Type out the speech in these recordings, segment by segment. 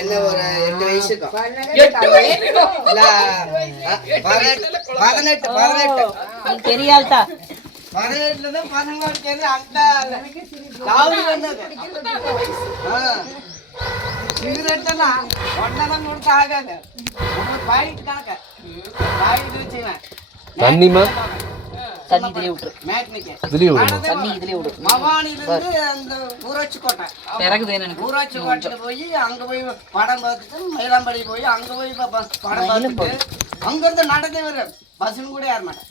என்ன ஒரு 8 வயசு இருக்கும். 18 தெரியாதா 18 தான் பசங்களோட சேர்ந்து அந்த லாவுடி வந்தது. சிகரெட் எல்லாம் ஒன்னதான் கொடுத்து ஆகாது. பாடிட்டாங்க பாடிட்டு வச்சுக்கலாம். தண்ணிமா தண்ணி இதுலயே விட்டுரு. இதுலயே விடு. தண்ணி இதுலயே விடு. மவானிலிருந்து அந்த ஊராட்சி கோட்டை பிறகு வேணும் எனக்கு. ஊராட்சி கோட்டையில போய் அங்க போய் படம் பார்த்துட்டு மயிலாம்படி போய் அங்க போய் படம் பார்த்துட்டு அங்கிருந்து நடந்தே வர பஸ்ஸுன்னு கூட ஏற மாட்டேன்.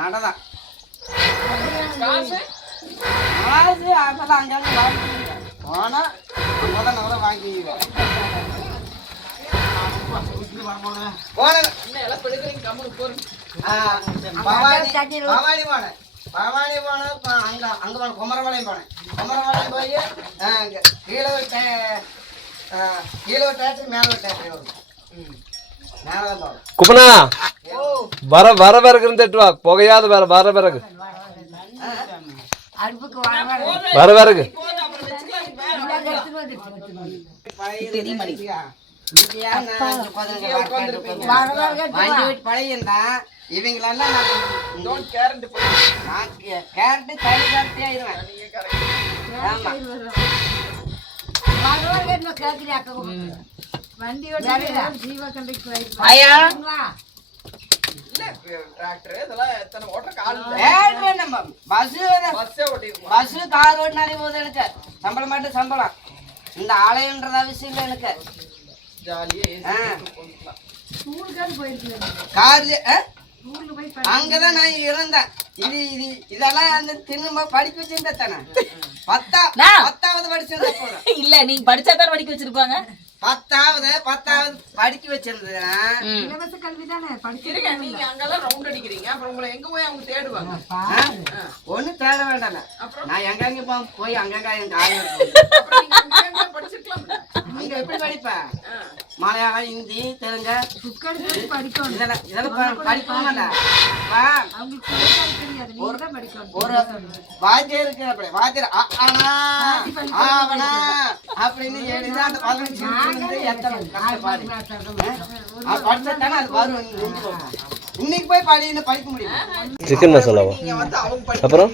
நடதான் காசு அதெல்லாம் அங்கங்க வாங்கிக்கிறேன். போனா அங்கதான் நான் வாங்கிக்கிறேன். பவானி போனேன். அங்க போன குமரபாளையம் போனேன். குமரபாளையம் போய் கீழே ஒரு தேட்டர் மேல ஒரு தேட்டர் வரும். மேலதான் போறோம். குப்பனா வர வர பிறகு தட்டு வா. புகையாத வர வர பிறகு வர பிறகு பழையண்டா இவங்களெல்லாம் கேரட்டு தனி கேரட்டே ஆயிடுவேன். ஆமா பஸ் கார் ஓட்டினாலே போதும் எனக்கு. சம்பளம் மட்டும் சம்பளம். இந்த ஆலயம்ன்றது அவசியம் இல்லை எனக்கு. அங்கதான் நான் இருந்தேன். இதெல்லாம் அந்த திரும்ப படிக்க வச்சிருந்தேன் தானே. 10வது படிச்சிருந்தேன். இல்ல நீங்க படிச்சாதான் படிக்க வச்சிருப்பாங்க. 10வது படிக்க வச்சிருந்ததுன்னா இலவச கல்வி தானே படிக்கிறீங்க. நீங்க அங்கெல்லாம் ரவுண்ட் அடிக்கிறீங்க. அப்புறம் உங்களை எங்க போய் அவங்க தேடுவாங்க? ஒன்னும் தேட வேண்டாம். நான் எங்க போய் அங்கங்க எங்க ஆயிரம் படிச்சிருக்கலாம். நீங்க எப்படி படிப்ப? மலையாளம், ஹிந்தி, தெலுங்கு படிக்கணும். இதெல்லாம் படிக்கணும். ஒரு வாத்தியம் இருக்கு. அப்படி வாத்தியம் அப்படின்னு எழுதி அந்த 15 எத்தனை கஷ்டப்பாடு படிச்சாத்தானே அது வரும். இன்னைக்கு போய் படிக்க முடியும். சிக்கன் மசாலாவா? அப்புறம்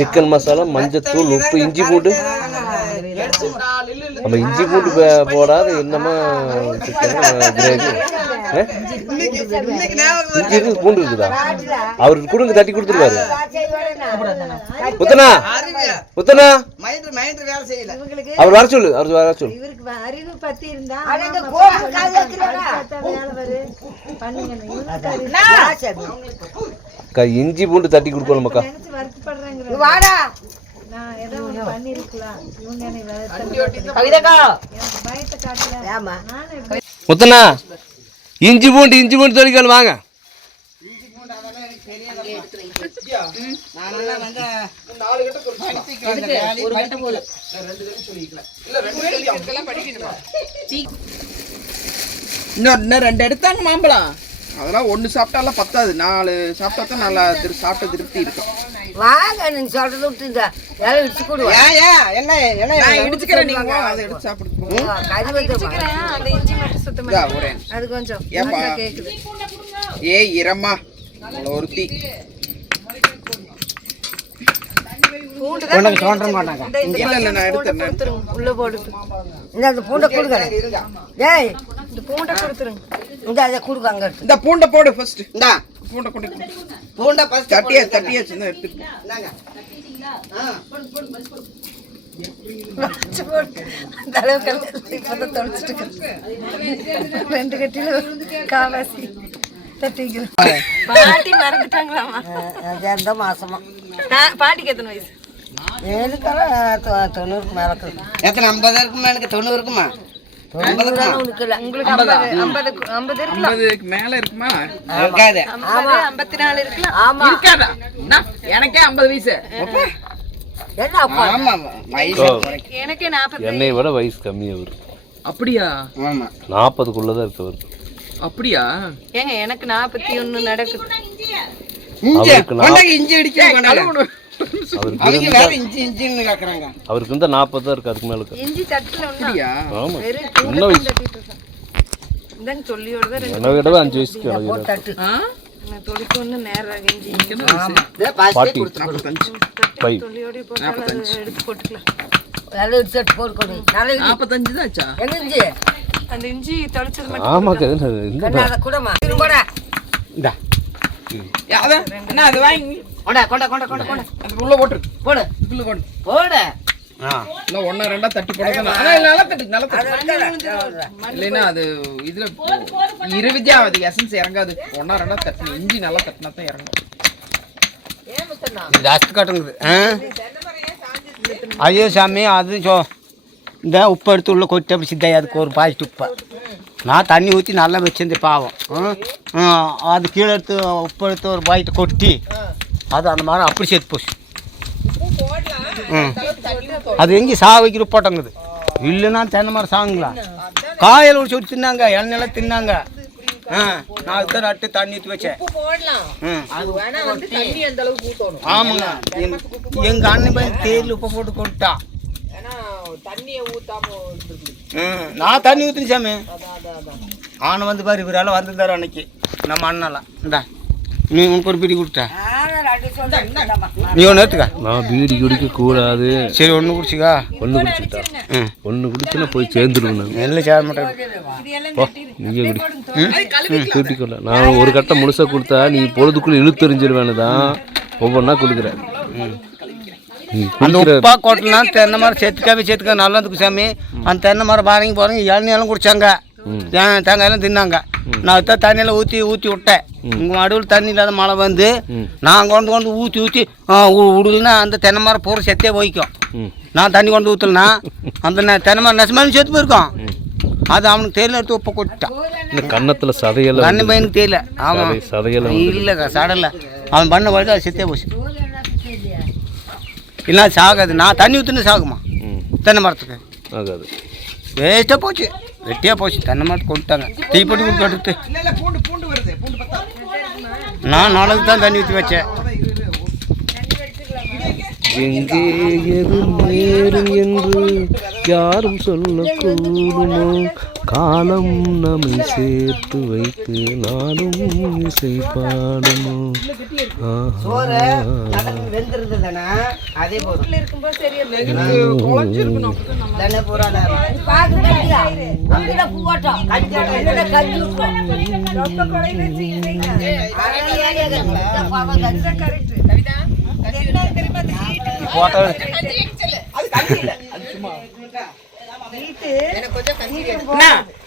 சிக்கன் மசாலா, மஞ்சத்தூள், உப்பு, இஞ்சி பூண்டு. நம்ம இஞ்சி பூண்டு போடாத என்னமா சிக்கன் கிரேவி. இஞ்சி இருக்கு, பூண்டு இருக்குதா? அவருக்கு கொடுங்க, தட்டி கொடுத்துருவாரு. முத்தனா அவர் வர சொல்லு. அறிவு பத்தி இருந்தா இஞ்சி பூண்டு தட்டி கொடுக்கணும் மக்கா. முத்தனா இஞ்சி பூண்டு தொழில் வாங்க. இன்னும் 2 எடுத்தாங்க மாம்பழம். அதெல்லாம் 1 சாப்பிட்டாலாம் பத்தாது. 4 சாப்பிட்டா தான் நல்லா சாப்பிட்ட திருப்தி இருக்கும். வாங்க நீங்க சொல்றது விட்டுங்க. யாரும் இடிச்சு கொடுவா. நான் இடிச்சுக்கிறேன். நீங்க அதை எடுத்து சாப்பிடுங்க. அந்த இஞ்சி மட்டும் சுத்தமா அது கொஞ்சம் கேக்குது. ஏய் இரம்மா ஒருத்தி பூண்டை போடு ஃபர்ஸ்ட். பூண்டை ஃபர்ஸ்ட் தட்டியாச்சு எடுத்துட்டு. ரெண்டு கட்டில காவாசி தட்டிக்கிறோம். பாட்டி மறந்துட்டாங்களாமா? எந்த மாசமா? பாட்டிக்கு எத்தனை வயசு? எனக்கெல்லாம் 90க்கு மேல இருக்கு. எத்தனை 50 இருக்குமா? எனக்கு 90 இருக்குமா? 50க்கு மேல இருக்குமா? இருக்காது. 54 இருக்கலாம். இருக்காதா? எனக்கே 50 வயசு. எனக்கே 40. என்னை விட வயசு கம்மி அவரு. அப்படியா? ஆமா 40க்குள்ளதான் இருக்கவர். அப்படியா? ஏங்க எனக்கு 41 நடக்குது. இஞ்சி அடிக்க அதுக்கு வேற இஞ்சின்னு கேக்குறாங்க. அவருக்கு இருந்தால் 40 தான் இருக்குது, அதுக்கு மேலே இருக்கு. இஞ்சி தட்டுல ஒண்ணா அப்படியா? ஆமாம், வெறும் சின்ன வயசு. இந்தாங்க சொல்லியோட தான் என்னை விடவே 5 வயசுக்கு இளவு. நான் தொளிக்கு ஒண்ணு நேரம் இஞ்சி இதே பாஸ்டே பாட்டி. கொடுத்து 45. பை. சொல்லியோட போட்டாலும் எடுத்து போட்டுக்கலாம். 45 தான் ஆச்சா? அந்த இஞ்சி தொளிச்சது மட்டும் ஆமாக்கா, இந்த இந்தா அதான் என்ன அது வாங்கி கொண்டா கொண்டா கொண்டா கொண்டா கொண்டா அது உள்ள போட்டு போடு உள்ள போடு. போடு. இல்ல 1 2 தட்டி போடுறது. ஆனா நல்லா தட்டு நல்லா தட்டு. இல்லைன்னா அது இதுல இருவிதியா அது எசன்ஸ் இறங்காது. 1 2 தட்டு இஞ்சி நல்லா தட்டினா தான் இறங்கும். ஜாஸ்தி காட்டுங்குது. ஐயோ சாமி, அது இந்த உப்பு எடுத்து உள்ள கொட்டி அப்படி சித்தாய், அதுக்கு ஒரு பாய்ச்சி உப்பை நான் தண்ணி ஊற்றி நல்லா வச்சிருந்தேன் பாவம். அது கீழே எடுத்து உப்பு எடுத்து ஒரு பாய்ட்டு கொட்டி அது அந்த மாதிரி அப்படி சேர்த்து போச்சு. அது எங்கேயும் சா வைக்கிற போட்டங்குது. இல்லைன்னா தென்னை மரம் சாங்குங்களா காயில் ஒரு சொட்டு தின்னாங்க, எண்ணெயெல்லாம் தின்னாங்க. நான் அதுக்கு நட்டு தண்ணி ஊற்றி வச்சேன். ஆமாங்க, எங்க அண்ணன் பையன் தேயில உப்பை போட்டு கொட்டா. நான் தண்ணி ஊற்றினேன் சாமி. ஆனை வந்து பாரு, இவரால் வந்திருந்தாரு அன்னைக்கு நம்ம அண்ணெல்லாம். இந்தா நீ உனக்கு ஒரு பீடி கொடுத்த, நீ ஒன்று எடுத்துக்க. நான் பீடி குடிக்க கூடாது. சரி ஒன்று குடிச்சிக்கா. ஒன்று குடிச்சுட்டா, ஒன்று குடிச்சுன்னா போய் சேர்ந்துருவேன் நான். நெல்லை சேர மாட்டேன். நீங்கள் குடி கூட்டிக்கொள்ள. நான் ஒரு கட்டை முழுசாக கொடுத்தா நீ பொழுதுக்குள்ளே இழுத்தெறிஞ்சிருவேன்னு தான் ஒவ்வொன்றா கொடுக்குறேன். அந்த உப்பா கொட்டலாம் தென்னை மரம் சேர்த்துக்க நல்லா இருக்கு சாமி. அந்த தென்னை மரம் பாருங்க இளநீரெல்லாம் குடித்தாங்க, தேங்காயெல்லாம் தின்னாங்க. நான் தான் தண்ணியெல்லாம் ஊற்றி விட்டேன். உங்கள் நடுவில் தண்ணி இல்லாத மழை வந்து நான் கொண்டு ஊற்றி விடலன்னா அந்த தென்னை மரம் பூரா செத்தே போய்க்கும். நான் தண்ணி கொண்டு ஊற்றலனா அந்த தென்னை மரம் நெசமாலும் செத்து போயிருக்கோம். அது அவனுக்கு தெரியல, எடுத்து உப்பை கொட்டிட்டான். இந்த கன்னத்தில் சதையெல்லாம் கண்ணு பையனுக்கு தெரியல. ஆமாம் சதையெல்லாம் இல்லைக்கா, சடலை அவன் பண்ண வழி அது செத்தே போச்சு. இல்லை சாகாது. நான் தண்ணி ஊற்றுன்னு சாகுமா தென்னை மரத்துக்கு? ஆகாது, வேஸ்ட்டாக போச்சு, வெட்டியாக போச்சு. தென்னை மரத்துக்கு கொண்டுட்டாங்க, தீப்பெட்டி கொடுத்து எடுத்து. இல்ல பூண்டு வருது. பூண்டு பத்தா. நான் நாளைக்கு தான் தண்ணி ஊற்றி வச்சேன். எங்கே எது நேரும் என்று யாரும் சொல்லக்கூடுமோ, காலம் நம்மை சேர்த்து வைத்து நானும் இசை பாடுமோ. அதே போதும் இருக்கும்போது சரியா குழஞ்சிருக்கணும். தென்னை பூரா போட்டோ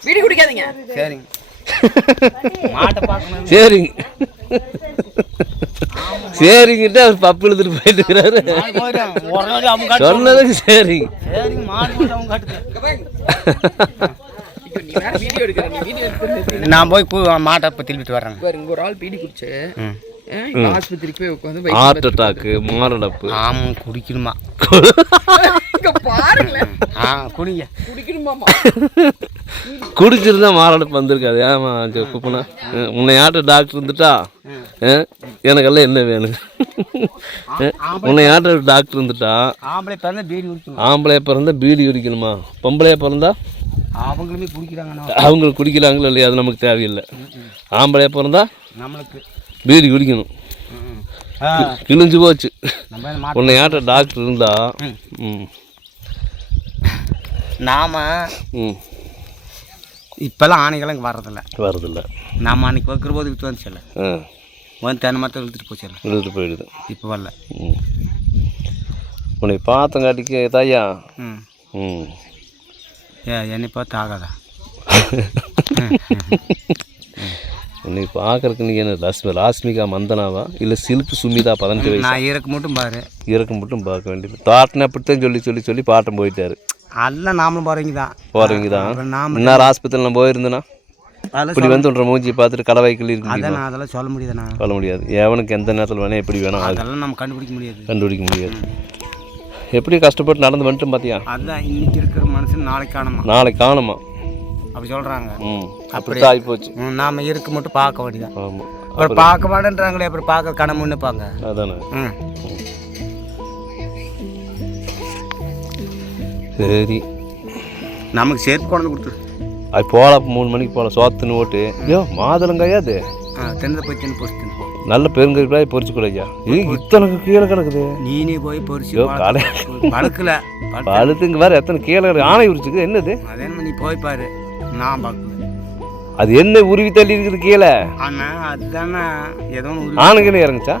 வீடு குடிக்காதீங்க. சரிங்க, மாட்டை பார்க்கணும். சரிங்க சரிங்கிட்ட அவர் பப்பு இழுத்துட்டு போயிட்டு இருக்கிறாரு. சொன்னதுக்கு சரிங்க. சரிங்க, மாடு அவங்க காட்டுது. நீ வேற வீடியோ எடுக்கிற, நீ வீடியோ எடுத்து நான் போய் மாட்டை இப்போ திருப்பிட்டு வர்றேங்க. இங்க ஒரு ஆள் பீடி குடிச்சு ஆஸ்பத்திரிக்கு போய் உட்காந்து ஹார்ட் அட்டாக்கு, மாரடைப்பு. ஆமாம், குடிக்கணுமா? பாருங்களேன், குடிங்க. குடிக்கணுமாமா? குடிச்சிருந்தா மாரடைப்பு வந்திருக்காது. ஏமா குப்பனா உன்னை யார்ட்ட டாக்டர் இருந்துட்டா எனக்கெல்லாம் என்ன வேணும்? உன்னை யார்ட்ட டாக்டர் இருந்துட்டா ஆம்பளை பிறந்தா பீடி குடிக்கணும். ஆம்பளை பிறந்தா பீடி குடிக்கணுமா? பொம்பளையா பிறந்தா அவங்களுமே குடிக்கிறாங்க. அவங்க குடிக்கிறாங்களோ இல்லையா, அது நமக்கு தேவையில்லை. ஆம்பளையா பிறந்தா நம்மளுக்கு பீடி குடிக்கணும். கிழிஞ்சு போச்சு. உன்னை யார்ட்ட டாக்டர் இருந்தா நாம இப்போல்லாம் ஆணைகளும் இங்கே வர்றதில்ல. நாம் அன்றைக்கி வைக்கிற போது விற்று வந்துச்சு. வந்து தென்னை மரத்தை இழுத்துட்டு போச்சு, இழுத்துட்டு போயிடுது. இப்போ வரல. உன்னை பார்த்தங்காட்டிக்கு தாயா என்னை பார்த்து ஆகாதா? உன்னை பார்க்கறதுக்கு நீங்கள் என்ன ராஸ்மிகா மந்தனாவா இல்லை சில்க் சுமிதா 18 வயசு? நான் இறக்கு மட்டும் பாரு, இறக்கு மட்டும் பார்க்க வேண்டியது. தாட்டின அப்படித்தான் சொல்லி பாட்டம் போயிட்டாரு. அதெல்லாம் நாமளும் போகிறவங்க தான். இன்னும் ஆஸ்பத்திரியில் நான் போயிருந்தேன்னா இப்படி வந்து உன்ற மூஞ்சி பார்த்துட்டு கடவாய்க்குள்ள இருக்கு. நான் அதெல்லாம் சொல்ல முடியாது. எவனுக்கு எந்த நேரத்தில் வேணா எப்படி வேணா அதெல்லாம் நம்ம கண்டுபிடிக்க முடியாது. எப்படி கஷ்டப்பட்டு நடந்து வந்துட்டு பார்த்தியா? அதுதான் இன்னைக்கு இருக்கிற மனுஷன் நாளைக்கு காணுமா அப்படி சொல்கிறாங்க. அப்படித்தான் ஆகிப்போச்சு. நாம் இருக்க மட்டும் பார்க்க வேண்டியதான். ஆமாம், அப்புறம் பார்க்க மாட்டேன்றாங்களே, அப்புறம் பார்க்க கணமுன்னுப்பாங்க. அதானே. சரி நமக்கு சேர்த்து கொண்டு கொடுத்துரு. அது போகலாம் 3 மணிக்கு போகலாம் சோத்துன்னு ஓட்டு ஐயோ மாதுளங்காயா அது திறந்த போய் தின்னு பொறிச்சு தின்னு. நல்ல பெருங்காய் பொறிச்சு கூடயா இத்தனை கீழே கிடக்குது நீனே போய் பொறிச்சு ஐயோ கடை பழுக்கல பழுத்து இங்கே வேறு எத்தனை கீழே கிடக்கு ஆணை உரிச்சுக்குது என்னது அதே நீ போய் பாரு நான் பார்க்கல அது என்ன உருவி தள்ளி இருக்குது கீழே ஆனா அதுதானே ஏதோ ஆணுக்குன்னு இறங்குச்சா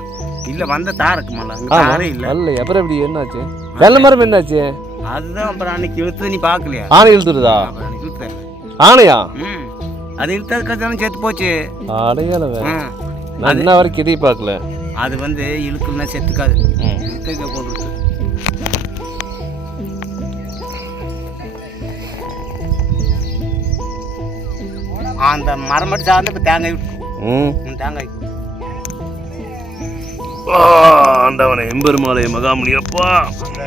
இல்லை வந்த தாருக்கு மேலே அங்கே தாரே இல்லை நல்ல அப்புறம் எப்படி என்னாச்சு வெள்ளை மரம் என்னாச்சு அதுதான் அப்புறம் அன்னைக்கு இழுத்து நீ பார்க்கலையா ஆணை இழுத்துருதா அப்புறம் அன்னைக்கு இழுத்தேன் ஆணையா அது இழுத்ததுக்கு சேர்த்து போச்சு அடையாள நான் என்ன வரைக்கும் இதையும் பார்க்கல அது வந்து இழுக்குன்னா செத்துக்காது இழுத்துக்க போடுறது அந்த மரம் மட்டும் சார்ந்து இப்போ தேங்காய் விட்டுக்கும் தேங்காய் ஆண்டவனை எம்பெருமாளை மகாமுனி அப்பா அந்த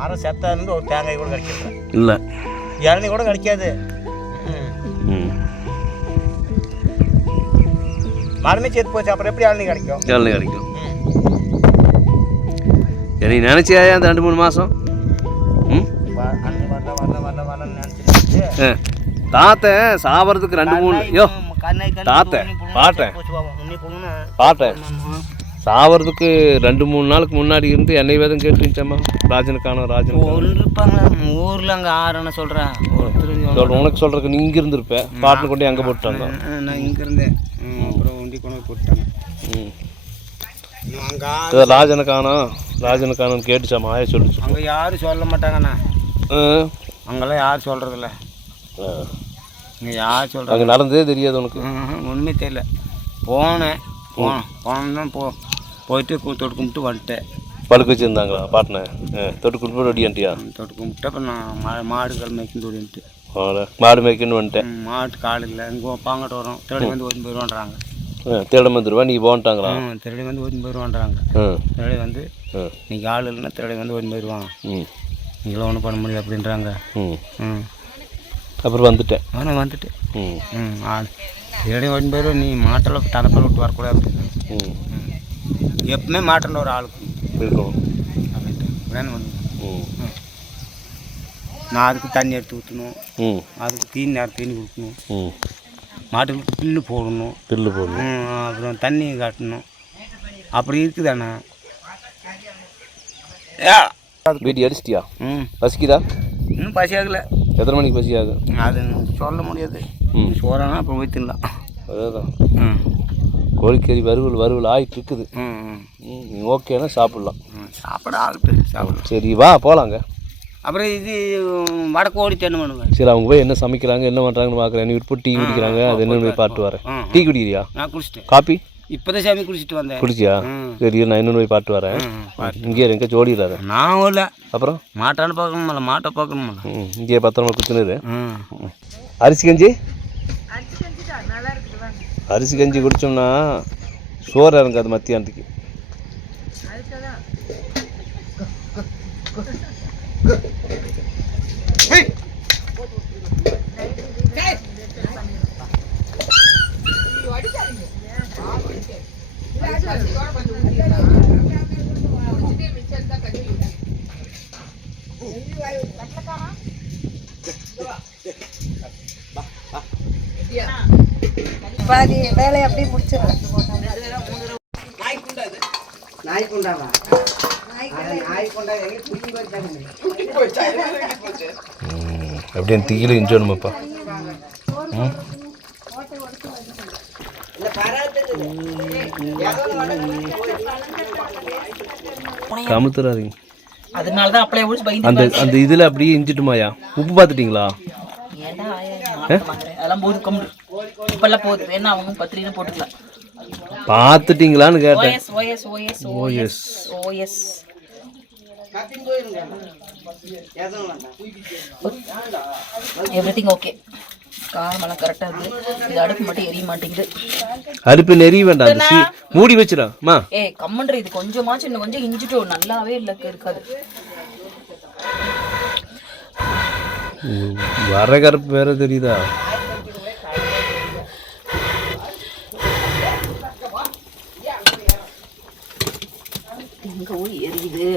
மரம் செத்தா இருந்து ஒரு தேங்காய் கூட கிடைக்கிறது இல்லை இளநீ கூட கிடைக்காது மரமே சேர்த்து போச்சு அப்புறம் எப்படி இளநீ கிடைக்கும் இளநீ கிடைக்கும் நீ நினச்சியா அந்த 2-3 மாதம் தாத்தன் சாவறதுக்கு 2-3 யோ தாத்தன் பாட்டேன் சாவறதுக்கு 2-3 நாளுக்கு முன்னாடி இருந்து என்னை வேதம் கேட்டுச்சாம்மா ராஜனுக்கான இருப்பாங்க ஊரில் அங்கே ஆறுன்னு சொல்கிறேன் சொல்கிறேன் உனக்கு சொல்கிறதுக்கு நீ இங்கே இருந்திருப்ப பாட்டில் கொண்டு அங்கே போட்டாங்க நான் இங்கே இருந்தேன் அப்புறம் ஒண்டி கொண்டு போட்டாங்க ராஜனுக்கான கேட்டுச்சாம்மா ஆய சொல்லிச்சு அங்கே யாரும் சொல்ல மாட்டாங்கண்ணா அங்கெல்லாம் யாரும் சொல்கிறதில்ல இங்கே யார் சொல்கிறாங்க அங்கே நடந்ததே தெரியாது உனக்கு ஒன்றுமே தெரியல போனேன் போயிட்டு தொட்டு கும்பிட்டு வந்துட்டேன் படுக்க வச்சுருந்தாங்களா பாட்டினை தொட்டு கும்பிட்டு ஒடியான்ட்டியா தொட்டு கும்பிட்டு அப்புறம் நான் மாடுகள் மேய்க்கணும் ஓடின்ட்டு மாடு மேய்க்கணும்னு வந்துட்டேன் மாட்டு காடு இல்லை இங்கே பாங்கிட்டு வரோம் திருடி வந்து 1 போயிடுவான்றாங்க திருடம் வந்துடுவா நீ போன்ட்டாங்களா திருடி வந்து 1 போயிடுவான்றாங்க திருடி வந்து நீங்க ஆள் இல்லைன்னா திருடி வந்து 1 போயிடுவான் நீங்களும் ஒன்றும் பண்ண முடியாது அப்படின்றாங்க அப்புறம் வந்துட்டேன் ஆனால் வந்துட்டேன் ஆள் திருடி 1 போயிடுவோம் நீ மாட்டெல்லாம் தனப்பில் விட்டு வரக்கூடாது அப்படின்னு எப்பவுமே மாட்டேன்ற ஒரு ஆளுக்கு இருக்கணும் அப்படின்ட்டு வேணும் வந்து நான் அதுக்கு தண்ணி எடுத்து ஊற்றணும் அதுக்கு நேரம் தீனி கொடுக்கணும் மாட்டுக்கு புல்லு போடணும் அப்புறம் தண்ணி காட்டணும் அப்படி இருக்குதாண்ணா வீட்டு அடிச்சிட்டியா பசிக்குதா இன்னும் பசியாகலை எத்தனை மணிக்கு பசியாகும் அது சொல்ல முடியாது சோறானா அப்புறம் போய் தின்னலாம் அதுதான் கோழிக்கறி வறுவல் ஆகிட்டு இருக்குது நீங்கள் ஓகேனா சாப்பிட்லாம் சாப்பிட ஆகட்டும் சரி வா போகலாங்க அப்புறம் இது வடக்கு ஓடி தென்னை பண்ணுவேன் சரி அவங்க போய் என்ன சமைக்கிறாங்க என்ன பண்ணுறாங்கன்னு பார்க்குறேன் நீ விட்டு டீ குடிக்கிறாங்க அது என்னன்னு போய் பார்த்து வரேன் டீ குடிக்கிறியா நான் குடிச்சிட்டேன் காப்பி இப்போதான் சாமி குடிச்சிட்டு வந்தேன் குடிச்சியா சரி நான் இன்னொன்று போய் பார்த்து வரேன் இங்கே எங்கே ஜோடிடுறாரு நான் இல்லை அப்புறம் மாட்டான்னு பார்க்கணுமில்ல மாட்டை பார்க்கணுமில்ல இங்கே பத்திரமா குத்துனது அரிசி கஞ்சி அரிசி கஞ்சி குடித்தோம்னா சோறு இறங்காது மத்தியானத்துக்கு பாதி வேலையை அப்படியே முடிச்சிடலாம். அப்படியே தீயில இஞ்சோணுமாப்பா கமுத்துறாதீங்க அதனால தான் அப்படியே ஊசி பயந்து அந்த அந்த இதில் அப்படியே இஞ்சிட்டுமாயா உப்பு பார்த்துட்டிங்களா ஏன்டா அதெல்லாம் போது கம்முடு இப்பெல்லாம் போகுது வேணா அவங்க பத்திரின்னு போட்டுக்கலாம் பார்த்துட்டிங்களான்னு கேட்டேன் ஓஎஸ் ஓஎஸ் ஓஎஸ் ஓஎஸ் எவ்ரிதிங் ஓகே காரமெல்லாம் கரெக்டாக இருக்குது இது அடுப்பு மட்டும் எரிய மாட்டேங்குது அடுப்பு நெறிய வேண்டாம் மூடி வச்சிடா கம்மன்ற இது கொஞ்சமாச்சும் இன்னும் கொஞ்சம் இஞ்சிட்டோம் நல்லாவே இல்லை இருக்காது வர கருப்பு வேற தெரியுதா எங்க போய் எரியுது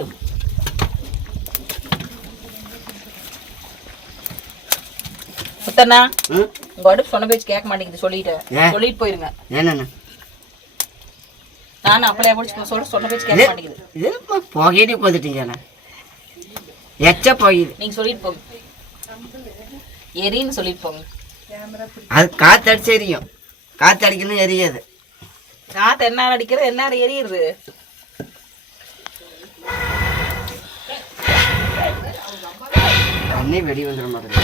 முத்தண்ணா ம் உங்க அடுப்பு சொன்ன பேச்சு கேட்க மாட்டேங்குது சொல்லிட்டு போயிருங்க. என்னண்ணா நானும் அப்பளையா பிடிச்சி சொன்ன பேச்சு கேட்க மாட்டேங்குது. இது புகையிட்டு போதுட்டீங்கண்ணா எச்ச புகையுது. நீங்க சொல்லிட்டு போங்க, எரின்னு சொல்லிட்டு போங்க. அது காற்றடிச்சு எரியும், காற்று அடிக்கணும் எரியாது. காத்து என்ன அடிக்கிறது என்ன எரியுது. தண்ணி வெடி வந்துட மாதிரி.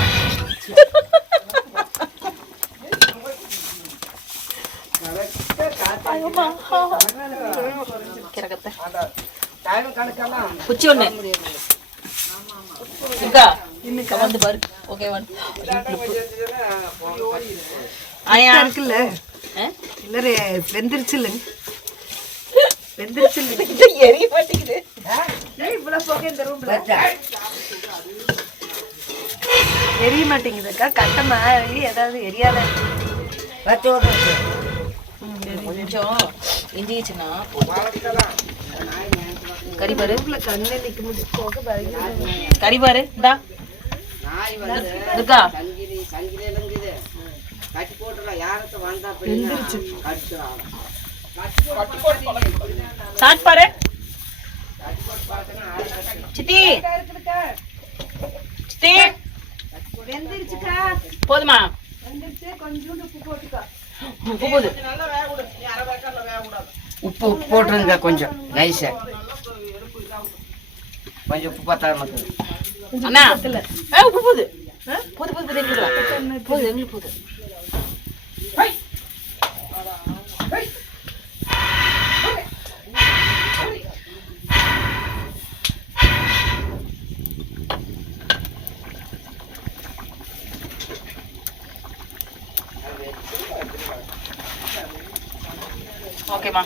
குச்சி ஒண்ணு இருக்கா வந்து பாரு. ஓகே ஆயா இருக்குல்ல இல்ல வெந்திருச்சு எரிய மாட்டேங்குது. இவ்வளவு போக இந்த ரூம்ல எரிய மாட்டேங்குதுக்கா. கட்டமா ஏதாவது எரியாத கொஞ்சம் இஞ்சிச்சுன்னா கறிபாரு கறிபாரு இந்தா இருக்கா சாட் பாரு சித்தி சித்தி போதுமா உப்பு போது உப்பு போட்டுருங்க கொஞ்சம் நைஸா, கொஞ்சம் உப்பு பார்த்தாலும் மக்கள். அண்ணா உப்பு போது போது போது போது எங்களுக்கு போது எங்களுக்கு போது. ஓகேம்மா.